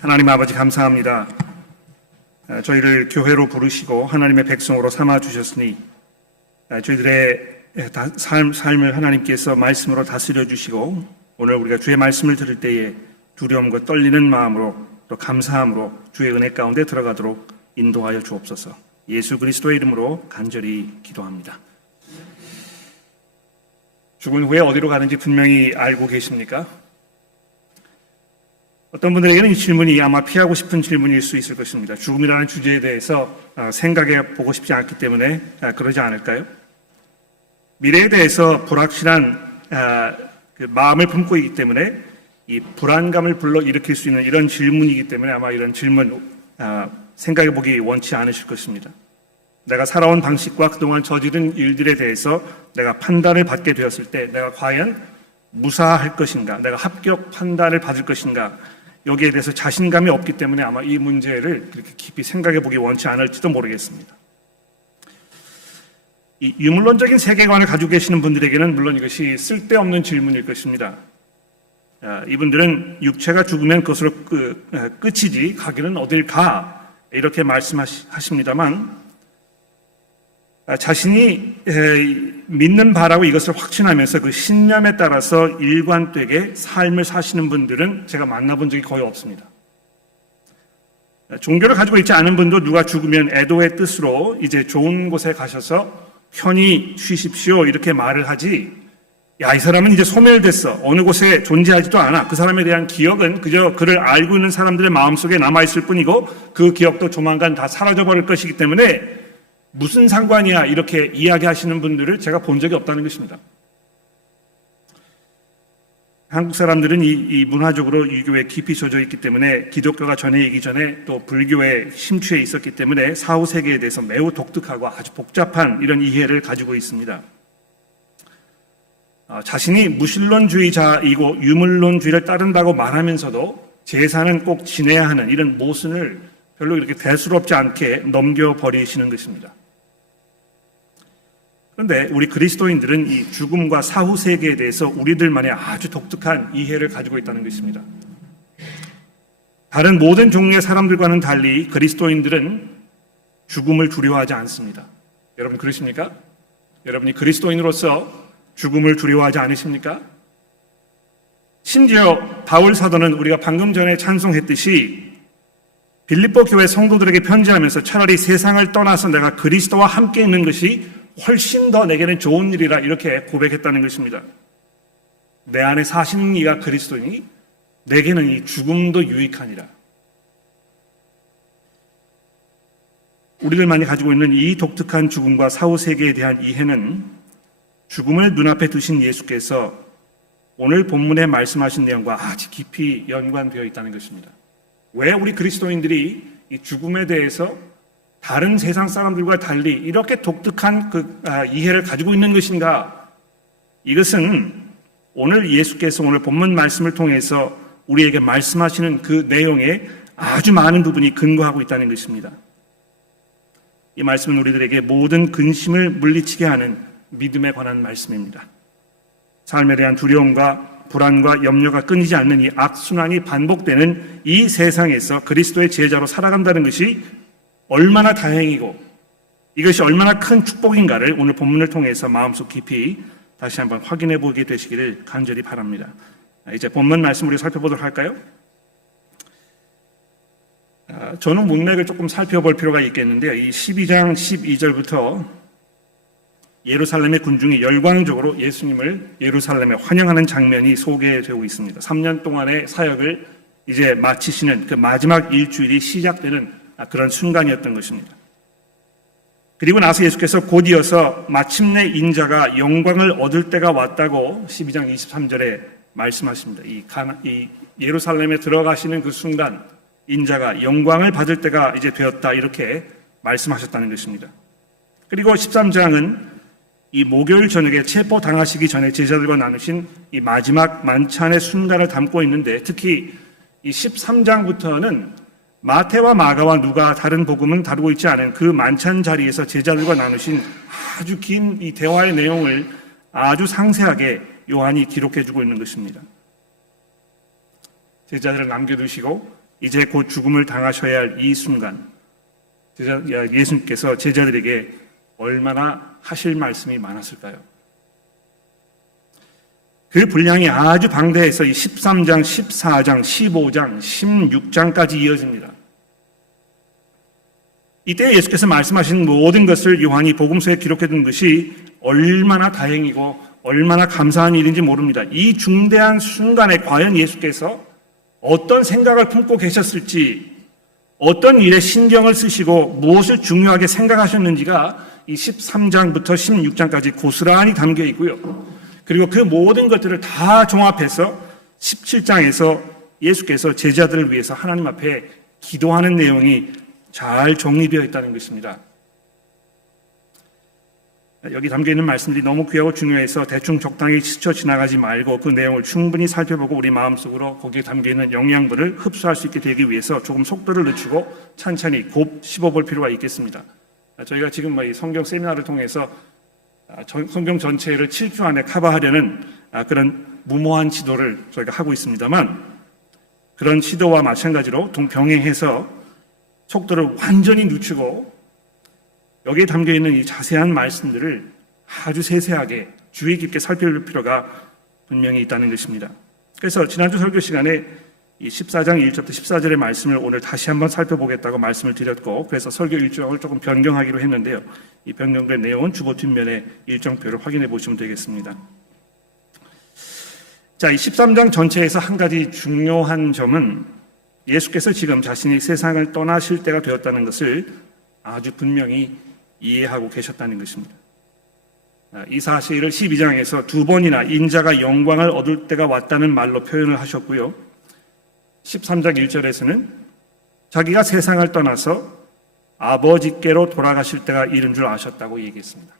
하나님 아버지 감사합니다. 저희를 교회로 부르시고 하나님의 백성으로 삼아주셨으니 저희들의 삶을 하나님께서 말씀으로 다스려 주시고 오늘 우리가 주의 말씀을 들을 때에 두려움과 떨리는 마음으로 또 감사함으로 주의 은혜 가운데 들어가도록 인도하여 주옵소서. 예수 그리스도의 이름으로 간절히 기도합니다. 죽은 후에 어디로 가는지 분명히 알고 계십니까? 어떤 분들에게는 이 질문이 아마 피하고 싶은 질문일 수 있을 것입니다. 죽음이라는 주제에 대해서 생각해 보고 싶지 않기 때문에 그러지 않을까요? 미래에 대해서 불확실한 마음을 품고 있기 때문에 이 불안감을 불러일으킬 수 있는 이런 질문이기 때문에 아마 이런 질문 생각해 보기 원치 않으실 것입니다. 내가 살아온 방식과 그동안 저지른 일들에 대해서 내가 판단을 받게 되었을 때 내가 과연 무사할 것인가, 내가 합격 판단을 받을 것인가, 여기에 대해서 자신감이 없기 때문에 아마 이 문제를 그렇게 깊이 생각해 보기 원치 않을지도 모르겠습니다. 이 유물론적인 세계관을 가지고 계시는 분들에게는 물론 이것이 쓸데없는 질문일 것입니다. 이분들은 육체가 죽으면 그것으로 끝이지 가기는 어딜 가 이렇게 말씀하십니다만 자신이 믿는 바라고 이것을 확신하면서 그 신념에 따라서 일관되게 삶을 사시는 분들은 제가 만나본 적이 거의 없습니다. 종교를 가지고 있지 않은 분도 누가 죽으면 애도의 뜻으로 이제 좋은 곳에 가셔서 편히 쉬십시오 이렇게 말을 하지, 야, 이 사람은 이제 소멸됐어, 어느 곳에 존재하지도 않아, 그 사람에 대한 기억은 그저 그를 알고 있는 사람들의 마음속에 남아있을 뿐이고 그 기억도 조만간 다 사라져버릴 것이기 때문에 무슨 상관이야 이렇게 이야기하시는 분들을 제가 본 적이 없다는 것입니다. 한국 사람들은 이 문화적으로 유교에 깊이 젖어 있기 때문에 기독교가 전해이기 전에 또 불교에 심취해 있었기 때문에 사후세계에 대해서 매우 독특하고 아주 복잡한 이런 이해를 가지고 있습니다. 자신이 무신론주의자이고 유물론주의를 따른다고 말하면서도 제사는 꼭 지내야 하는 이런 모순을 별로 이렇게 대수롭지 않게 넘겨버리시는 것입니다. 그런데 우리 그리스도인들은 이 죽음과 사후 세계에 대해서 우리들만의 아주 독특한 이해를 가지고 있다는 것입니다. 다른 모든 종류의 사람들과는 달리 그리스도인들은 죽음을 두려워하지 않습니다. 여러분 그러십니까? 여러분이 그리스도인으로서 죽음을 두려워하지 않으십니까? 심지어 바울 사도는 우리가 방금 전에 찬송했듯이 빌립보 교회 성도들에게 편지하면서 차라리 세상을 떠나서 내가 그리스도와 함께 있는 것이 훨씬 더 내게는 좋은 일이라 이렇게 고백했다는 것입니다. 내 안에 사시는 이가 그리스도니 내게는 이 죽음도 유익하니라. 우리들만이 가지고 있는 이 독특한 죽음과 사후세계에 대한 이해는 죽음을 눈앞에 두신 예수께서 오늘 본문에 말씀하신 내용과 아주 깊이 연관되어 있다는 것입니다. 왜 우리 그리스도인들이 이 죽음에 대해서 다른 세상 사람들과 달리 이렇게 독특한 이해를 가지고 있는 것인가? 이것은 오늘 예수께서 오늘 본문 말씀을 통해서 우리에게 말씀하시는 그 내용에 아주 많은 부분이 근거하고 있다는 것입니다. 이 말씀은 우리들에게 모든 근심을 물리치게 하는 믿음에 관한 말씀입니다. 삶에 대한 두려움과 불안과 염려가 끊이지 않는 이 악순환이 반복되는 이 세상에서 그리스도의 제자로 살아간다는 것이 얼마나 다행이고 이것이 얼마나 큰 축복인가를 오늘 본문을 통해서 마음속 깊이 다시 한번 확인해 보게 되시기를 간절히 바랍니다. 이제 본문 말씀 우리 살펴보도록 할까요? 저는 문맥을 조금 살펴볼 필요가 있겠는데요. 이 12장 12절부터 예루살렘의 군중이 열광적으로 예수님을 예루살렘에 환영하는 장면이 소개되고 있습니다. 3년 동안의 사역을 이제 마치시는 그 마지막 일주일이 시작되는 그런 순간이었던 것입니다. 그리고 나서 예수께서 곧이어서 마침내 인자가 영광을 얻을 때가 왔다고 12장 23절에 말씀하십니다. 이 예루살렘에 들어가시는 그 순간 인자가 영광을 받을 때가 이제 되었다 이렇게 말씀하셨다는 것입니다. 그리고 13장은 이 목요일 저녁에 체포당하시기 전에 제자들과 나누신 이 마지막 만찬의 순간을 담고 있는데 특히 이 13장부터는 마태와 마가와 누가 다른 복음은 다루고 있지 않은 그 만찬 자리에서 제자들과 나누신 아주 긴 이 대화의 내용을 아주 상세하게 요한이 기록해주고 있는 것입니다. 제자들을 남겨두시고 이제 곧 죽음을 당하셔야 할 이 순간, 예수님께서 제자들에게 얼마나 하실 말씀이 많았을까요? 그 분량이 아주 방대해서 이 13장, 14장, 15장, 16장까지 이어집니다. 이때 예수께서 말씀하신 모든 것을 요한이 복음서에 기록해둔 것이 얼마나 다행이고 얼마나 감사한 일인지 모릅니다. 이 중대한 순간에 과연 예수께서 어떤 생각을 품고 계셨을지, 어떤 일에 신경을 쓰시고 무엇을 중요하게 생각하셨는지가 이 13장부터 16장까지 고스란히 담겨 있고요. 그리고 그 모든 것들을 다 종합해서 17장에서 예수께서 제자들을 위해서 하나님 앞에 기도하는 내용이 잘 정리되어 있다는 것입니다. 여기 담겨있는 말씀들이 너무 귀하고 중요해서 대충 적당히 스쳐 지나가지 말고 그 내용을 충분히 살펴보고 우리 마음속으로 거기에 담겨있는 영양분을 흡수할 수 있게 되기 위해서 조금 속도를 늦추고 찬찬히 곱 씹어볼 필요가 있겠습니다. 저희가 지금 이 성경 세미나를 통해서 성경 전체를 7주 안에 커버하려는 그런 무모한 시도를 저희가 하고 있습니다만, 그런 시도와 마찬가지로 병행해서 속도를 완전히 늦추고 여기에 담겨있는 이 자세한 말씀들을 아주 세세하게 주의 깊게 살펴볼 필요가 분명히 있다는 것입니다. 그래서 지난주 설교 시간에 이 14장 1절부터 14절의 말씀을 오늘 다시 한번 살펴보겠다고 말씀을 드렸고, 그래서 설교 일정을 조금 변경하기로 했는데요. 이 변경된 내용은 주보 뒷면의 일정표를 확인해 보시면 되겠습니다. 자, 이 13장 전체에서 한 가지 중요한 점은 예수께서 지금 자신이 세상을 떠나실 때가 되었다는 것을 아주 분명히 이해하고 계셨다는 것입니다. 이 사실을 12장에서 두 번이나 인자가 영광을 얻을 때가 왔다는 말로 표현을 하셨고요. 13장 1절에서는 자기가 세상을 떠나서 아버지께로 돌아가실 때가 이른 줄 아셨다고 얘기했습니다.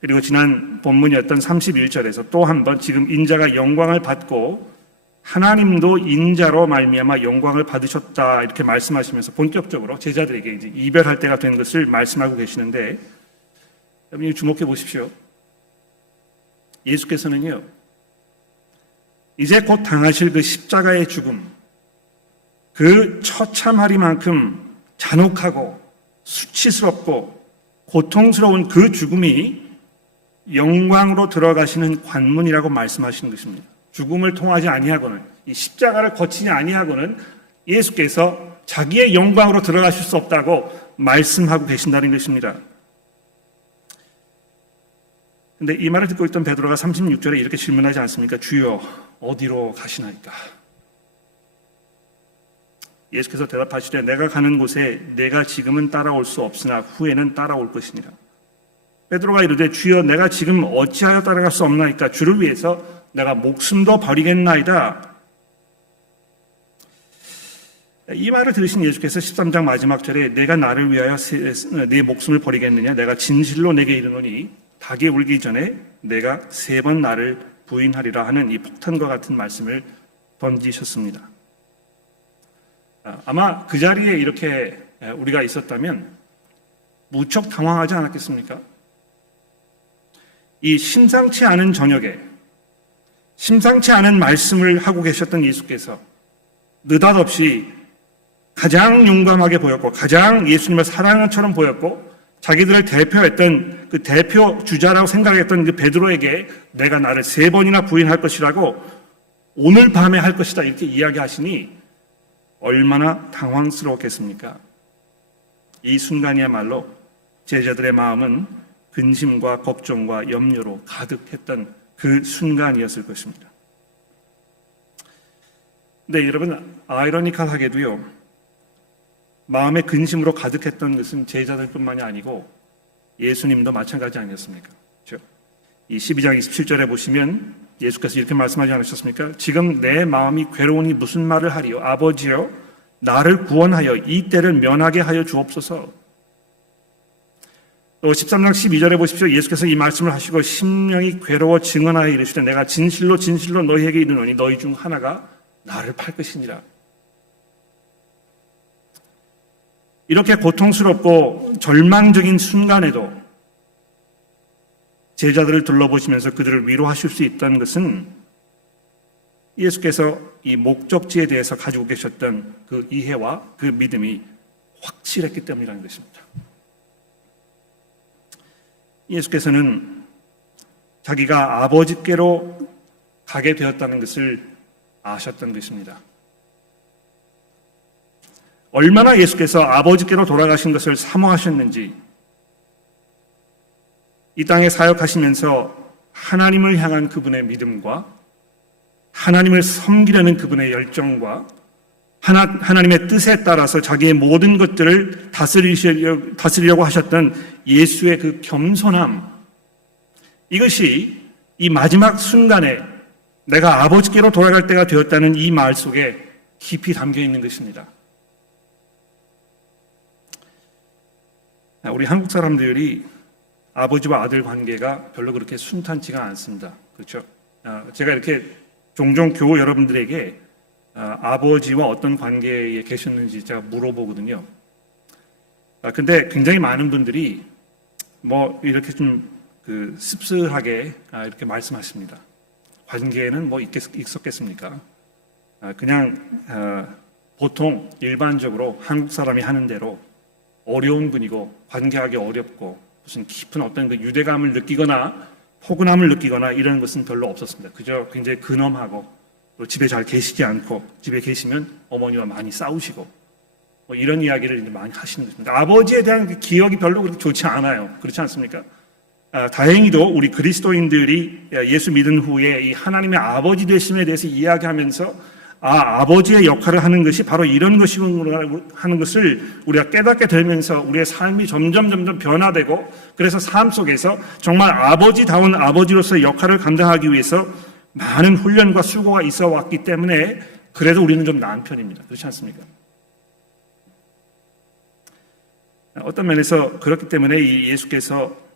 그리고 지난 본문이었던 31절에서 또 한 번 지금 인자가 영광을 받고 하나님도 인자로 말미암아 영광을 받으셨다 이렇게 말씀하시면서 본격적으로 제자들에게 이제 이별할 때가 된 것을 말씀하고 계시는데, 여러분 주목해 보십시오. 예수께서는요, 이제 곧 당하실 그 십자가의 죽음, 그 처참하리만큼 잔혹하고 수치스럽고 고통스러운 그 죽음이 영광으로 들어가시는 관문이라고 말씀하시는 것입니다. 죽음을 통하지 아니하고는, 이 십자가를 거치지 아니하고는 예수께서 자기의 영광으로 들어가실 수 없다고 말씀하고 계신다는 것입니다. 근데 이 말을 듣고 있던 베드로가 36절에 이렇게 질문하지 않습니까? 주여, 어디로 가시나이까? 예수께서 대답하시되 내가 가는 곳에 내가 지금은 따라올 수 없으나 후에는 따라올 것이니라. 베드로가 이르되 주여, 내가 지금 어찌하여 따라갈 수 없나이까? 주를 위해서 내가 목숨도 버리겠나이다. 이 말을 들으신 예수께서 13장 마지막 절에 내가 나를 위하여 내 목숨을 버리겠느냐? 내가 진실로 내게 이르노니 닭이 울기 전에 내가 3번 나를 부인하리라 하는 이 폭탄과 같은 말씀을 던지셨습니다. 아마 그 자리에 이렇게 우리가 있었다면 무척 당황하지 않았겠습니까? 이 심상치 않은 저녁에 심상치 않은 말씀을 하고 계셨던 예수께서 느닷없이 가장 용감하게 보였고 가장 예수님을 사랑하는 것처럼 보였고 자기들을 대표했던 그 대표 주자라고 생각했던 그 베드로에게 내가 나를 3번이나 부인할 것이라고 오늘 밤에 할 것이다 이렇게 이야기하시니 얼마나 당황스러웠겠습니까? 이 순간이야말로 제자들의 마음은 근심과 걱정과 염려로 가득했던 그 순간이었을 것입니다. 근데 여러분, 아이러니컬하게도요, 마음의 근심으로 가득했던 것은 제자들뿐만이 아니고 예수님도 마찬가지 아니었습니까? 그렇죠? 이 12장 27절에 보시면 예수께서 이렇게 말씀하지 않으셨습니까? 지금 내 마음이 괴로우니 무슨 말을 하리요? 아버지여, 나를 구원하여 이 때를 면하게 하여 주옵소서. 또 13장 12절에 보십시오. 예수께서 이 말씀을 하시고 심령이 괴로워 증언하여 이르시되 내가 진실로 진실로 너희에게 이르노니 너희 중 하나가 나를 팔 것이니라. 이렇게 고통스럽고 절망적인 순간에도 제자들을 둘러보시면서 그들을 위로하실 수 있다는 것은 예수께서 이 목적지에 대해서 가지고 계셨던 그 이해와 그 믿음이 확실했기 때문이라는 것입니다. 예수께서는 자기가 아버지께로 가게 되었다는 것을 아셨던 것입니다. 얼마나 예수께서 아버지께로 돌아가신 것을 사모하셨는지, 이 땅에 사역하시면서 하나님을 향한 그분의 믿음과 하나님을 섬기려는 그분의 열정과 하나님의 뜻에 따라서 자기의 모든 것들을 다스리려고 하셨던 예수의 그 겸손함, 이것이 이 마지막 순간에 내가 아버지께로 돌아갈 때가 되었다는 이 말 속에 깊이 담겨 있는 것입니다. 우리 한국 사람들이 아버지와 아들 관계가 별로 그렇게 순탄치가 않습니다. 그렇죠? 제가 이렇게 종종 교우 여러분들에게 아버지와 어떤 관계에 계셨는지 제가 물어보거든요. 근데 굉장히 많은 분들이 뭐 이렇게 좀 씁쓸하게 이렇게 말씀하십니다. 관계에는 뭐 있었겠습니까? 그냥 보통 일반적으로 한국 사람이 하는 대로 어려운 분이고 관계하기 어렵고 무슨 깊은 어떤 그 유대감을 느끼거나 포근함을 느끼거나 이런 것은 별로 없었습니다. 그저 굉장히 근엄하고 또 집에 잘 계시지 않고 집에 계시면 어머니와 많이 싸우시고 뭐 이런 이야기를 이제 많이 하시는 것입니다. 아버지에 대한 기억이 별로 그렇게 좋지 않아요. 그렇지 않습니까? 다행히도 우리 그리스도인들이 예수 믿은 후에 이 하나님의 아버지 되심에 대해서 이야기하면서 아버지의 역할을 하는 것이 바로 이런 것이구나 하는 것을 우리가 깨닫게 되면서 우리의 삶이 점점 변화되고, 그래서 삶 속에서 정말 아버지다운 아버지로서의 역할을 감당하기 위해서 많은 훈련과 수고가 있어 왔기 때문에 그래도 우리는 좀 나은 편입니다. 그렇지 않습니까? 어떤 면에서 그렇기 때문에 이 예수께서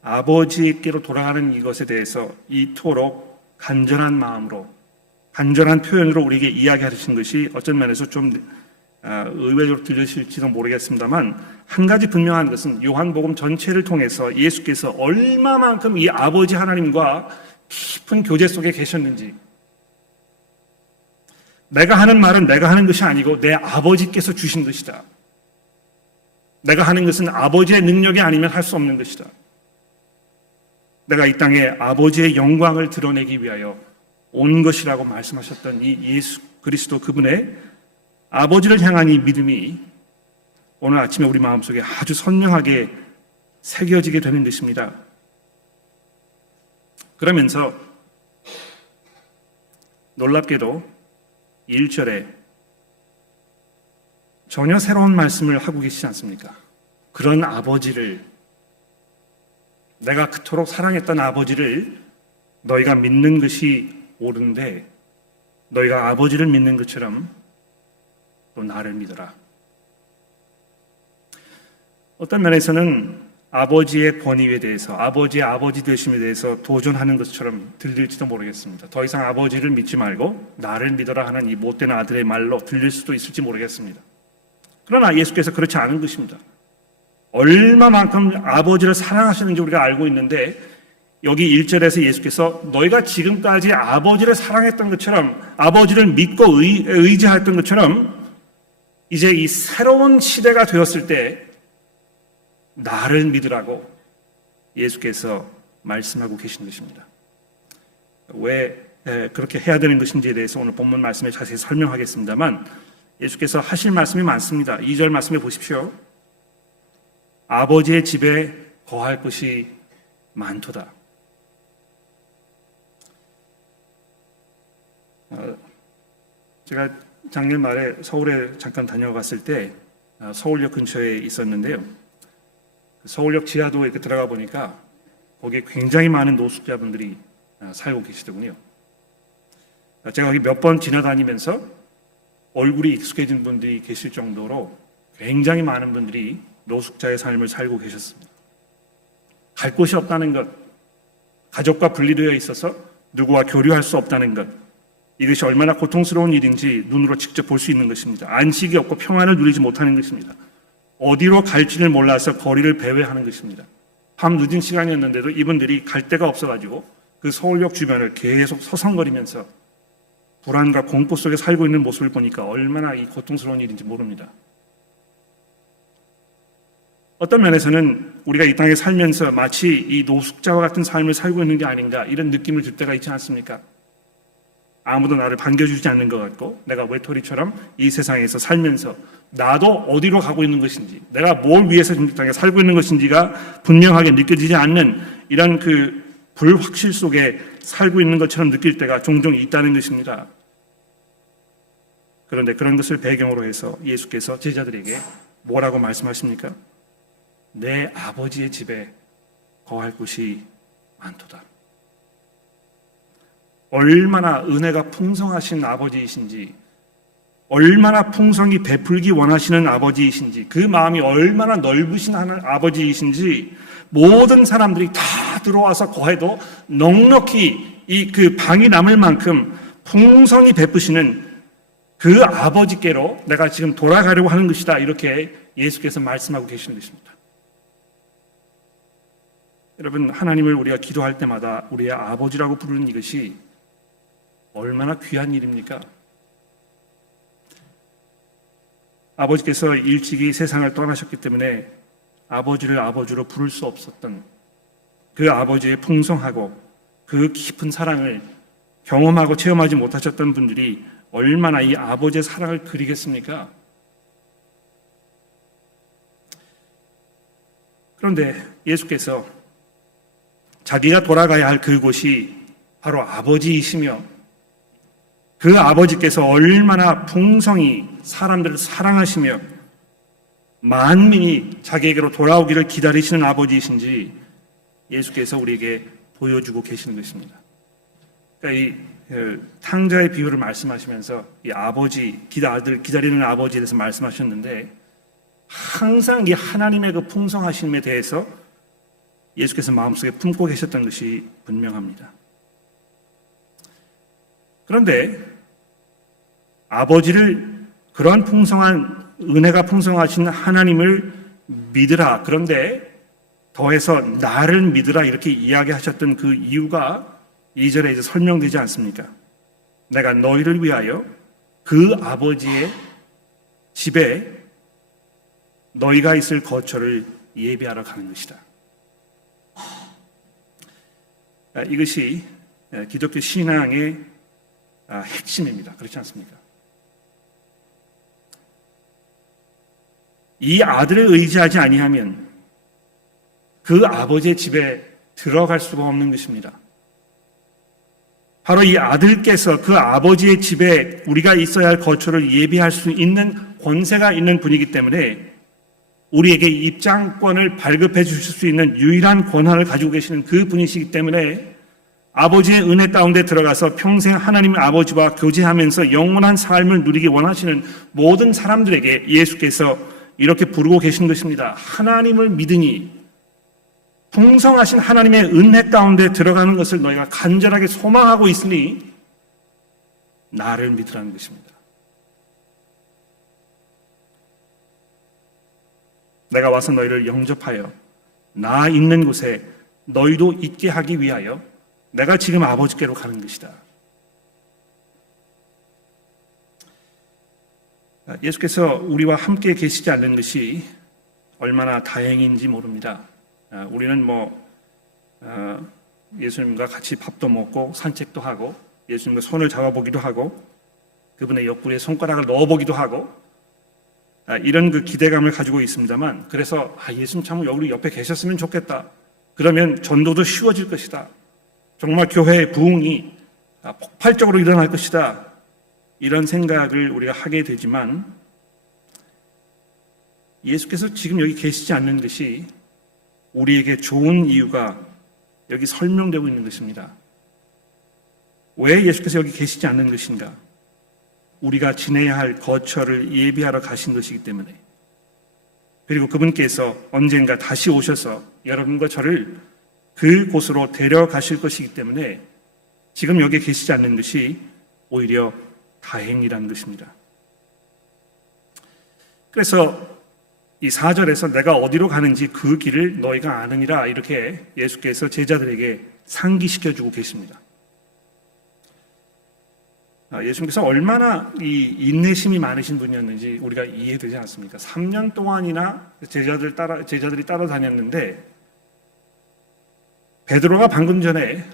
아버지께로 돌아가는 이것에 대해서 이토록 간절한 마음으로, 간절한 표현으로 우리에게 이야기하신 것이 어떤 면에서 좀 의외로 들리실지도 모르겠습니다만, 한 가지 분명한 것은 요한복음 전체를 통해서 예수께서 얼마만큼 이 아버지 하나님과 깊은 교제 속에 계셨는지, 내가 하는 말은 내가 하는 것이 아니고 내 아버지께서 주신 것이다. 내가 하는 것은 아버지의 능력이 아니면 할 수 없는 것이다. 내가 이 땅에 아버지의 영광을 드러내기 위하여 온 것이라고 말씀하셨던 이 예수 그리스도 그분의 아버지를 향한 이 믿음이 오늘 아침에 우리 마음속에 아주 선명하게 새겨지게 되는 것입니다. 그러면서 놀랍게도 1절에 전혀 새로운 말씀을 하고 계시지 않습니까? 그런 아버지를, 내가 그토록 사랑했던 아버지를 너희가 믿는 것이 옳은데 너희가 아버지를 믿는 것처럼 또 나를 믿어라. 어떤 면에서는 아버지의 권위에 대해서, 아버지의 아버지 되심에 대해서 도전하는 것처럼 들릴지도 모르겠습니다. 더 이상 아버지를 믿지 말고 나를 믿어라 하는 이 못된 아들의 말로 들릴 수도 있을지 모르겠습니다. 그러나 예수께서 그렇지 않은 것입니다. 얼마만큼 아버지를 사랑하시는지 우리가 알고 있는데, 여기 1절에서 예수께서 너희가 지금까지 아버지를 사랑했던 것처럼, 아버지를 믿고 의지했던 것처럼 이제 이 새로운 시대가 되었을 때 나를 믿으라고 예수께서 말씀하고 계신 것입니다. 왜 그렇게 해야 되는 것인지에 대해서 오늘 본문 말씀에 자세히 설명하겠습니다만, 예수께서 하실 말씀이 많습니다. 2절 말씀해 보십시오. 아버지의 집에 거할 것이 많도다. 제가 작년 말에 서울에 잠깐 다녀갔을 때 서울역 근처에 있었는데요. 서울역 지하도에 이렇게 들어가 보니까 거기에 굉장히 많은 노숙자분들이 살고 계시더군요. 제가 거기 몇 번 지나다니면서 얼굴이 익숙해진 분들이 계실 정도로 굉장히 많은 분들이 노숙자의 삶을 살고 계셨습니다. 갈 곳이 없다는 것, 가족과 분리되어 있어서 누구와 교류할 수 없다는 것, 이것이 얼마나 고통스러운 일인지 눈으로 직접 볼 수 있는 것입니다. 안식이 없고 평안을 누리지 못하는 것입니다. 어디로 갈지를 몰라서 거리를 배회하는 것입니다. 밤 늦은 시간이었는데도 이분들이 갈 데가 없어가지고 그 서울역 주변을 계속 서성거리면서 불안과 공포 속에 살고 있는 모습을 보니까 얼마나 이 고통스러운 일인지 모릅니다. 어떤 면에서는 우리가 이 땅에 살면서 마치 이 노숙자와 같은 삶을 살고 있는 게 아닌가 이런 느낌을 들 때가 있지 않습니까? 아무도 나를 반겨주지 않는 것 같고 내가 외톨이처럼 이 세상에서 살면서 나도 어디로 가고 있는 것인지 내가 뭘 위해서 이 땅에 살고 있는 것인지가 분명하게 느껴지지 않는 이런 그 불확실 속에 살고 있는 것처럼 느낄 때가 종종 있다는 것입니다. 그런데 그런 것을 배경으로 해서 예수께서 제자들에게 뭐라고 말씀하십니까? 내 아버지의 집에 거할 곳이 많도다. 얼마나 은혜가 풍성하신 아버지이신지, 얼마나 풍성히 베풀기 원하시는 아버지이신지, 그 마음이 얼마나 넓으신 아버지이신지 모든 사람들이 다 들어와서 거해도 넉넉히 이 그 방이 남을 만큼 풍성히 베푸시는 그 아버지께로 내가 지금 돌아가려고 하는 것이다. 이렇게 예수께서 말씀하고 계시는 것입니다. 여러분, 하나님을 우리가 기도할 때마다 우리의 아버지라고 부르는 이것이 얼마나 귀한 일입니까? 아버지께서 일찍이 세상을 떠나셨기 때문에 아버지를 아버지로 부를 수 없었던 그 아버지의 풍성하고 그 깊은 사랑을 경험하고 체험하지 못하셨던 분들이 얼마나 이 아버지의 사랑을 그리겠습니까? 그런데 예수께서 자기가 돌아가야 할 그곳이 바로 아버지이시며 그 아버지께서 얼마나 풍성히 사람들을 사랑하시며 만민이 자기에게로 돌아오기를 기다리시는 아버지이신지 예수께서 우리에게 보여주고 계시는 것입니다. 그러니까 이 탕자의 비유를 말씀하시면서 이 아버지, 아들 기다리는 아버지에 대해서 말씀하셨는데 항상 이 하나님의 그 풍성하심에 대해서 예수께서 마음속에 품고 계셨던 것이 분명합니다. 그런데 아버지를 그러한 풍성한 은혜가 풍성하신 하나님을 믿으라. 그런데 더해서 나를 믿으라 이렇게 이야기하셨던 그 이유가 2절에 이제 설명되지 않습니까? 내가 너희를 위하여 그 아버지의 집에 너희가 있을 거처를 예비하러 가는 것이다. 이것이 기독교 신앙의 핵심입니다. 그렇지 않습니까? 이 아들을 의지하지 아니하면 그 아버지의 집에 들어갈 수가 없는 것입니다. 바로 이 아들께서 그 아버지의 집에 우리가 있어야 할 거처를 예비할 수 있는 권세가 있는 분이기 때문에 우리에게 입장권을 발급해 주실 수 있는 유일한 권한을 가지고 계시는 그 분이시기 때문에 아버지의 은혜 가운데 들어가서 평생 하나님 아버지와 교제하면서 영원한 삶을 누리기 원하시는 모든 사람들에게 예수께서 이렇게 부르고 계신 것입니다. 하나님을 믿으니 풍성하신 하나님의 은혜 가운데 들어가는 것을 너희가 간절하게 소망하고 있으니 나를 믿으라는 것입니다. 내가 와서 너희를 영접하여 나 있는 곳에 너희도 있게 하기 위하여 내가 지금 아버지께로 가는 것이다. 예수께서 우리와 함께 계시지 않는 것이 얼마나 다행인지 모릅니다. 우리는 예수님과 같이 밥도 먹고 산책도 하고 예수님과 손을 잡아보기도 하고 그분의 옆구리에 손가락을 넣어보기도 하고 이런 그 기대감을 가지고 있습니다만 그래서 예수님 참 여기 옆에 계셨으면 좋겠다. 그러면 전도도 쉬워질 것이다. 정말 교회의 부흥이 폭발적으로 일어날 것이다. 이런 생각을 우리가 하게 되지만 예수께서 지금 여기 계시지 않는 것이 우리에게 좋은 이유가 여기 설명되고 있는 것입니다. 왜 예수께서 여기 계시지 않는 것인가? 우리가 지내야 할 거처를 예비하러 가신 것이기 때문에 그리고 그분께서 언젠가 다시 오셔서 여러분과 저를 그곳으로 데려가실 것이기 때문에 지금 여기에 계시지 않는 것이 오히려 다행이라는 것입니다. 그래서 이 4절에서 내가 어디로 가는지 그 길을 너희가 아느니라 이렇게 예수께서 제자들에게 상기시켜주고 계십니다. 예수님께서 얼마나 이 인내심이 많으신 분이었는지 우리가 이해되지 않습니까? 3년 동안이나 제자들이 따라다녔는데 베드로가 방금 전에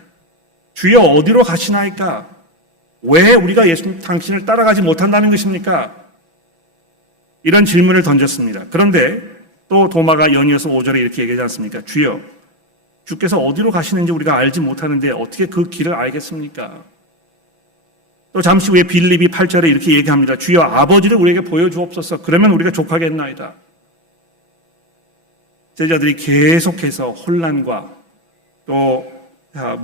주여 어디로 가시나이까? 왜 우리가 예수님 당신을 따라가지 못한다는 것입니까? 이런 질문을 던졌습니다. 그런데 또 도마가 연이어서 5절에 이렇게 얘기하지 않습니까? 주여, 주께서 어디로 가시는지 우리가 알지 못하는데 어떻게 그 길을 알겠습니까? 또 잠시 후에 빌립이 8절에 이렇게 얘기합니다. 주여 아버지를 우리에게 보여주옵소서. 그러면 우리가 족하겠나이다. 제자들이 계속해서 혼란과 또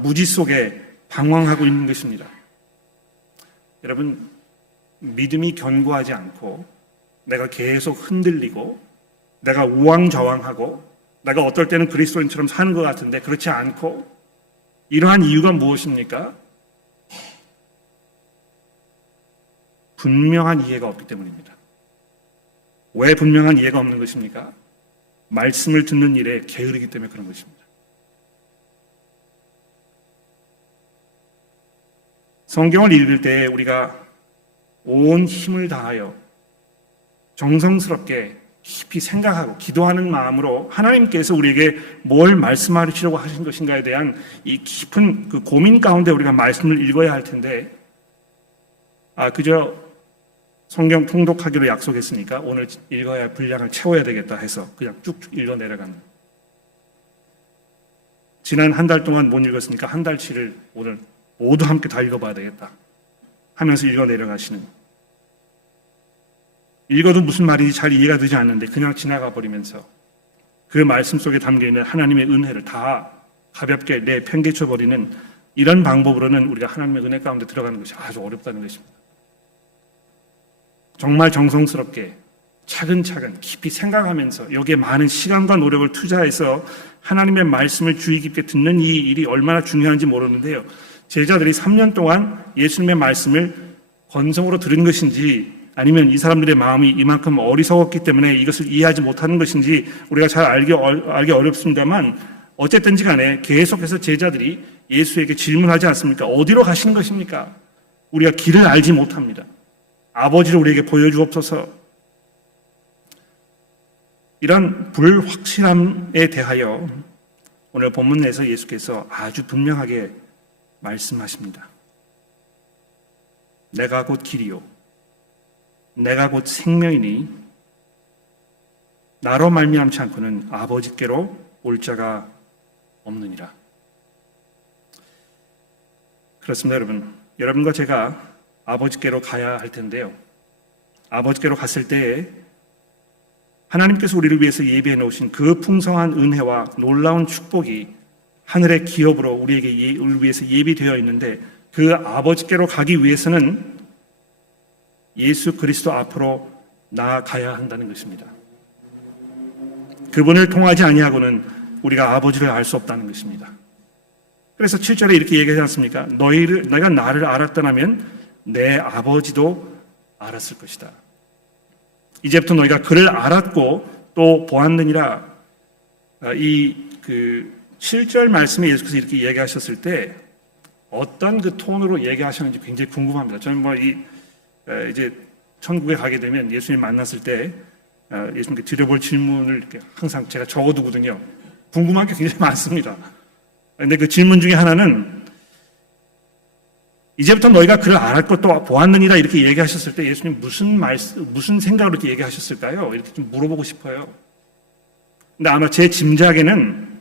무지 속에 방황하고 있는 것입니다. 여러분, 믿음이 견고하지 않고 내가 계속 흔들리고 내가 우왕좌왕하고 내가 어떨 때는 그리스도인처럼 사는 것 같은데 그렇지 않고 이러한 이유가 무엇입니까? 분명한 이해가 없기 때문입니다. 왜 분명한 이해가 없는 것입니까? 말씀을 듣는 일에 게으르기 때문에 그런 것입니다. 성경을 읽을 때 우리가 온 힘을 다하여 정성스럽게 깊이 생각하고 기도하는 마음으로 하나님께서 우리에게 뭘 말씀하시려고 하신 것인가에 대한 이 깊은 그 고민 가운데 우리가 말씀을 읽어야 할 텐데 그저 성경 통독하기로 약속했으니까 오늘 읽어야 할 분량을 채워야 되겠다 해서 그냥 쭉쭉 읽어 내려가는, 지난 한 달 동안 못 읽었으니까 한 달치를 오늘 모두 함께 다 읽어봐야 되겠다 하면서 읽어 내려가시는, 읽어도 무슨 말인지 잘 이해가 되지 않는데 그냥 지나가 버리면서 그 말씀 속에 담겨있는 하나님의 은혜를 다 가볍게 내팽개쳐 버리는 이런 방법으로는 우리가 하나님의 은혜 가운데 들어가는 것이 아주 어렵다는 것입니다. 정말 정성스럽게 차근차근 깊이 생각하면서 여기에 많은 시간과 노력을 투자해서 하나님의 말씀을 주의 깊게 듣는 이 일이 얼마나 중요한지 모르는데요. 제자들이 3년 동안 예수님의 말씀을 건성으로 들은 것인지 아니면 이 사람들의 마음이 이만큼 어리석었기 때문에 이것을 이해하지 못하는 것인지 우리가 잘 알기 어렵습니다만 어쨌든지 간에 계속해서 제자들이 예수에게 질문하지 않습니까? 어디로 가시는 것입니까? 우리가 길을 알지 못합니다. 아버지를 우리에게 보여주옵소서. 이런 불확실함에 대하여 오늘 본문 내에서 예수께서 아주 분명하게 말씀하십니다. 내가 곧 길이요 내가 곧 생명이니 나로 말미암지 않고는 아버지께로 올 자가 없느니라. 그렇습니다, 여러분. 여러분과 제가 아버지께로 가야 할 텐데요. 아버지께로 갔을 때에 하나님께서 우리를 위해서 예비해 놓으신 그 풍성한 은혜와 놀라운 축복이 하늘의 기업으로 우리를 위해서 예비되어 있는데 그 아버지께로 가기 위해서는 예수 그리스도 앞으로 나아가야 한다는 것입니다. 그분을 통하지 아니하고는 우리가 아버지를 알 수 없다는 것입니다. 그래서 7절에 이렇게 얘기하지 않습니까? 너희가 나를 알았더라면 내 아버지도 알았을 것이다. 이제부터 너희가 그를 알았고 또 보았느니라. 이 7절 말씀에 예수께서 이렇게 얘기하셨을 때 어떤 그 톤으로 얘기하셨는지 굉장히 궁금합니다. 저는 이제 천국에 가게 되면 예수님 만났을 때 예수님께 드려볼 질문을 이렇게 항상 제가 적어두거든요. 궁금한 게 굉장히 많습니다. 그런데 그 질문 중에 하나는 이제부터 너희가 그를 알았고 또 보았느니라 이렇게 얘기하셨을 때 예수님 무슨 생각으로 이렇게 얘기하셨을까요? 이렇게 좀 물어보고 싶어요. 근데 아마 제 짐작에는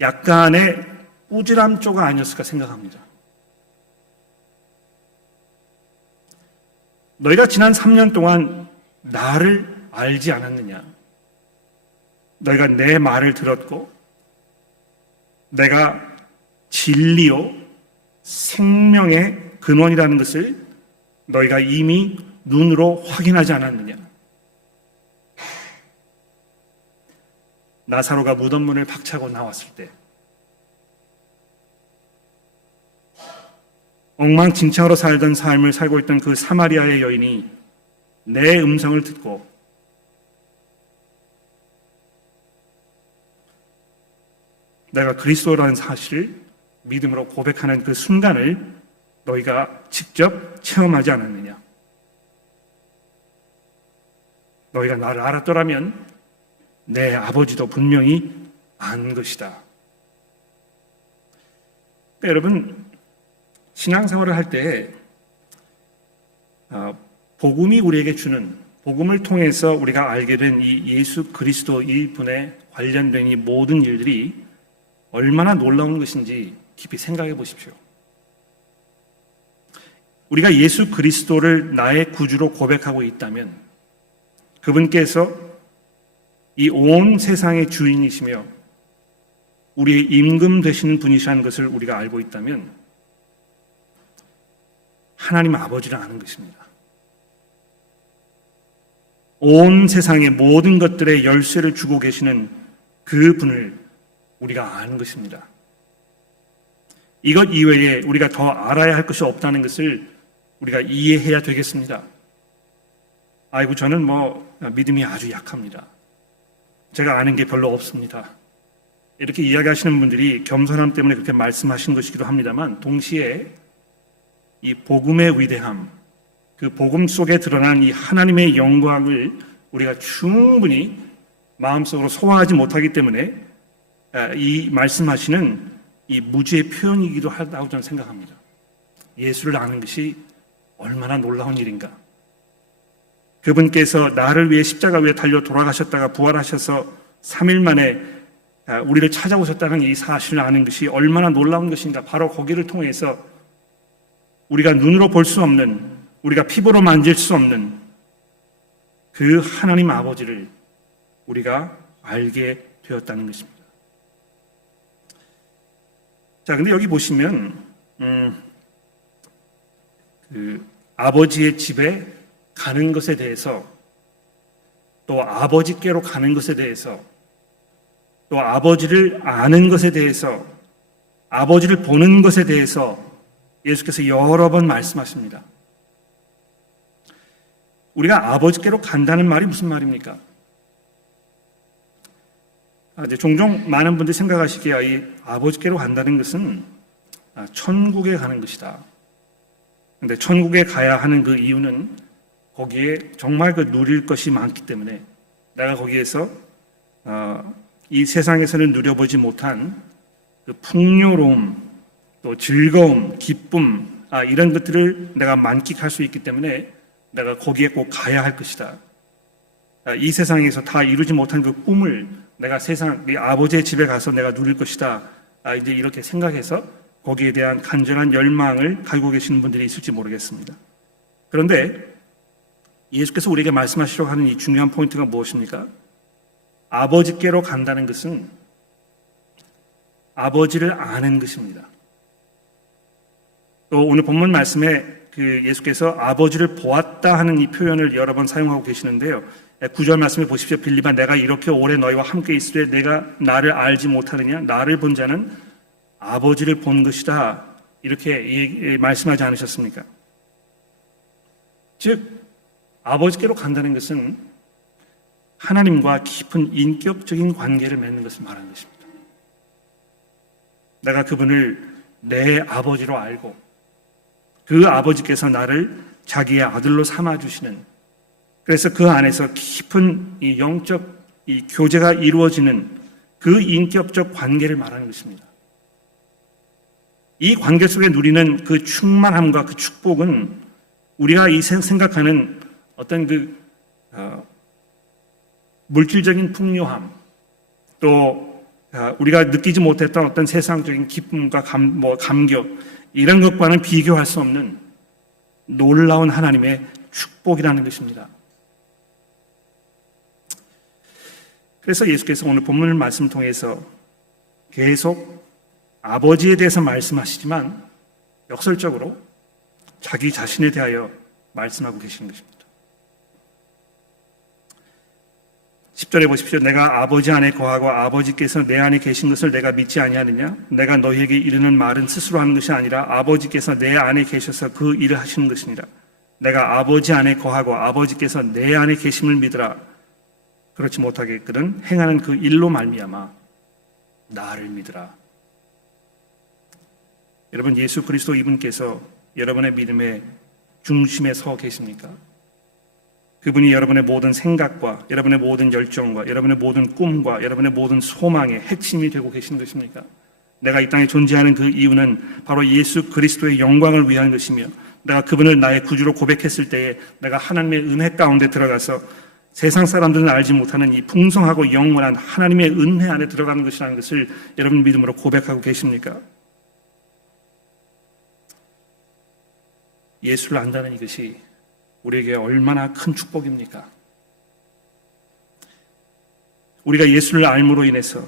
약간의 꾸지람 쪼가 아니었을까 생각합니다. 너희가 지난 3년 동안 나를 알지 않았느냐? 너희가 내 말을 들었고 내가 진리요 생명의 근원이라는 것을 너희가 이미 눈으로 확인하지 않았느냐? 나사로가 무덤 문을 박차고 나왔을 때 엉망진창으로 살던 삶을 살고 있던 그 사마리아의 여인이 내 음성을 듣고 내가 그리스도라는 사실을 믿음으로 고백하는 그 순간을 너희가 직접 체험하지 않았느냐? 너희가 나를 알았더라면 내 아버지도 분명히 안 것이다. 그러니까 여러분, 신앙생활을 할 때 복음이 우리에게 주는, 복음을 통해서 우리가 알게 된 이 예수 그리스도 이분에 관련된 이 모든 일들이 얼마나 놀라운 것인지 깊이 생각해 보십시오. 우리가 예수 그리스도를 나의 구주로 고백하고 있다면, 그분께서 이 온 세상의 주인이시며 우리의 임금 되시는 분이시라는 것을 우리가 알고 있다면 하나님 아버지를 아는 것입니다. 온 세상의 모든 것들의 열쇠를 주고 계시는 그 분을 우리가 아는 것입니다. 이것 이외에 우리가 더 알아야 할 것이 없다는 것을 우리가 이해해야 되겠습니다. 아이고, 저는 믿음이 아주 약합니다. 제가 아는 게 별로 없습니다. 이렇게 이야기하시는 분들이 겸손함 때문에 그렇게 말씀하신 것이기도 합니다만, 동시에 이 복음의 위대함, 그 복음 속에 드러난 이 하나님의 영광을 우리가 충분히 마음속으로 소화하지 못하기 때문에 이 말씀하시는 이 무지의 표현이기도 하다고 저는 생각합니다. 예수를 아는 것이 얼마나 놀라운 일인가. 그분께서 나를 위해 십자가 위에 달려 돌아가셨다가 부활하셔서 3일 만에 우리를 찾아오셨다는 이 사실을 아는 것이 얼마나 놀라운 것인가. 바로 거기를 통해서 우리가 눈으로 볼 수 없는, 우리가 피부로 만질 수 없는 그 하나님 아버지를 우리가 알게 되었다는 것입니다. 자, 근데 여기 보시면 그 아버지의 집에 가는 것에 대해서, 또 아버지께로 가는 것에 대해서, 또 아버지를 아는 것에 대해서, 아버지를 보는 것에 대해서 예수께서 여러 번 말씀하십니다. 우리가 아버지께로 간다는 말이 무슨 말입니까? 종종 많은 분들이 생각하시기에 이 아버지께로 간다는 것은 천국에 가는 것이다. 그런데 천국에 가야 하는 그 이유는 거기에 정말 그 누릴 것이 많기 때문에, 내가 거기에서 이 세상에서는 누려보지 못한 그 풍요로움, 또 즐거움, 기쁨, 이런 것들을 내가 만끽할 수 있기 때문에 내가 거기에 꼭 가야 할 것이다. 이 세상에서 다 이루지 못한 그 꿈을 내가 내 아버지의 집에 가서 내가 누릴 것이다. 이제 이렇게 생각해서 거기에 대한 간절한 열망을 가지고 계시는 분들이 있을지 모르겠습니다. 그런데 예수께서 우리에게 말씀하시려고 하는 이 중요한 포인트가 무엇입니까? 아버지께로 간다는 것은 아버지를 아는 것입니다. 또 오늘 본문 말씀에 그 예수께서 아버지를 보았다 하는 이 표현을 여러 번 사용하고 계시는데요. 9절 말씀을 보십시오. 빌립아, 내가 이렇게 오래 너희와 함께 있으되 내가 나를 알지 못하느냐? 나를 본 자는 아버지를 본 것이다. 이렇게 말씀하지 않으셨습니까? 즉 아버지께로 간다는 것은 하나님과 깊은 인격적인 관계를 맺는 것을 말하는 것입니다. 내가 그분을 내 아버지로 알고 그 아버지께서 나를 자기의 아들로 삼아주시는, 그래서 그 안에서 깊은 이 영적 이 교제가 이루어지는 그 인격적 관계를 말하는 것입니다. 이 관계 속에 누리는 그 충만함과 그 축복은 우리가 생각하는 어떤 그 물질적인 풍요함, 또 우리가 느끼지 못했던 어떤 세상적인 기쁨과 감격, 이런 것과는 비교할 수 없는 놀라운 하나님의 축복이라는 것입니다. 그래서 예수께서 오늘 본문 말씀 통해서 계속 아버지에 대해서 말씀하시지만 역설적으로 자기 자신에 대하여 말씀하고 계시는 것입니다. 10절에 보십시오. 내가 아버지 안에 거하고 아버지께서 내 안에 계신 것을 내가 믿지 아니하느냐? 내가 너희에게 이르는 말은 스스로 하는 것이 아니라 아버지께서 내 안에 계셔서 그 일을 하시는 것이니라. 내가 아버지 안에 거하고 아버지께서 내 안에 계심을 믿으라. 그렇지 못하겠거든 행하는 그 일로 말미암아 나를 믿으라. 여러분, 예수 그리스도 이분께서 여러분의 믿음의 중심에 서 계십니까? 그분이 여러분의 모든 생각과 여러분의 모든 열정과 여러분의 모든 꿈과 여러분의 모든 소망의 핵심이 되고 계신 것입니까? 내가 이 땅에 존재하는 그 이유는 바로 예수 그리스도의 영광을 위한 것이며 내가 그분을 나의 구주로 고백했을 때에 내가 하나님의 은혜 가운데 들어가서 세상 사람들은 알지 못하는 이 풍성하고 영원한 하나님의 은혜 안에 들어가는 것이라는 것을 여러분 믿음으로 고백하고 계십니까? 예수를 안다는 이것이 우리에게 얼마나 큰 축복입니까? 우리가 예수를 알므로 인해서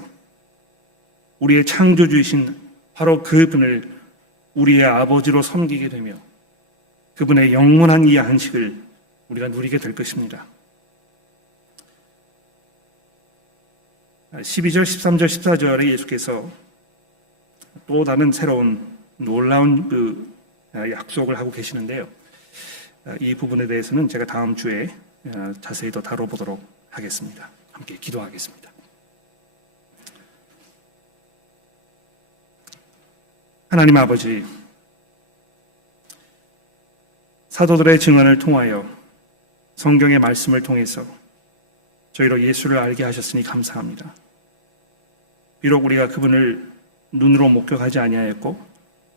우리의 창조주이신 바로 그분을 우리의 아버지로 섬기게 되며 그분의 영원한 이 안식을 우리가 누리게 될 것입니다. 12절, 13절, 14절에 예수께서 또 다른 새로운 놀라운 그 약속을 하고 계시는데요. 이 부분에 대해서는 제가 다음 주에 자세히 더 다뤄보도록 하겠습니다. 함께 기도하겠습니다. 하나님 아버지, 사도들의 증언을 통하여 성경의 말씀을 통해서 저희로 예수를 알게 하셨으니 감사합니다. 비록 우리가 그분을 눈으로 목격하지 아니하였고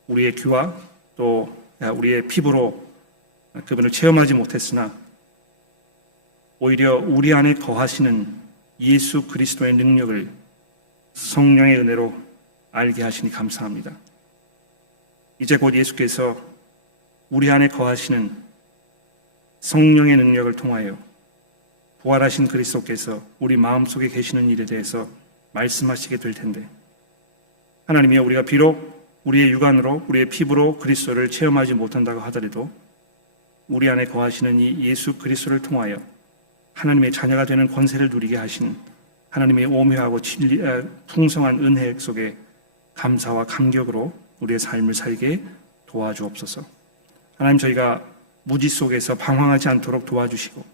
우리의 귀와 또 우리의 피부로 그분을 체험하지 못했으나 오히려 우리 안에 거하시는 예수 그리스도의 능력을 성령의 은혜로 알게 하시니 감사합니다. 이제 곧 예수께서 우리 안에 거하시는 성령의 능력을 통하여 부활하신 그리스도께서 우리 마음속에 계시는 일에 대해서 말씀하시게 될 텐데 하나님이여, 우리가 비록 우리의 육안으로 우리의 피부로 그리스도를 체험하지 못한다고 하더라도 우리 안에 거하시는 이 예수 그리스도를 통하여 하나님의 자녀가 되는 권세를 누리게 하신 하나님의 오묘하고 풍성한 은혜 속에 감사와 감격으로 우리의 삶을 살게 도와주옵소서. 하나님, 저희가 무지 속에서 방황하지 않도록 도와주시고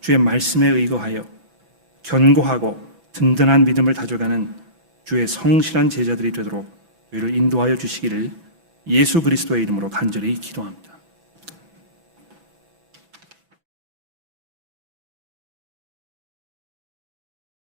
주의 말씀에 의거하여 견고하고 든든한 믿음을 다져가는 주의 성실한 제자들이 되도록 저희를 인도하여 주시기를 예수 그리스도의 이름으로 간절히 기도합니다.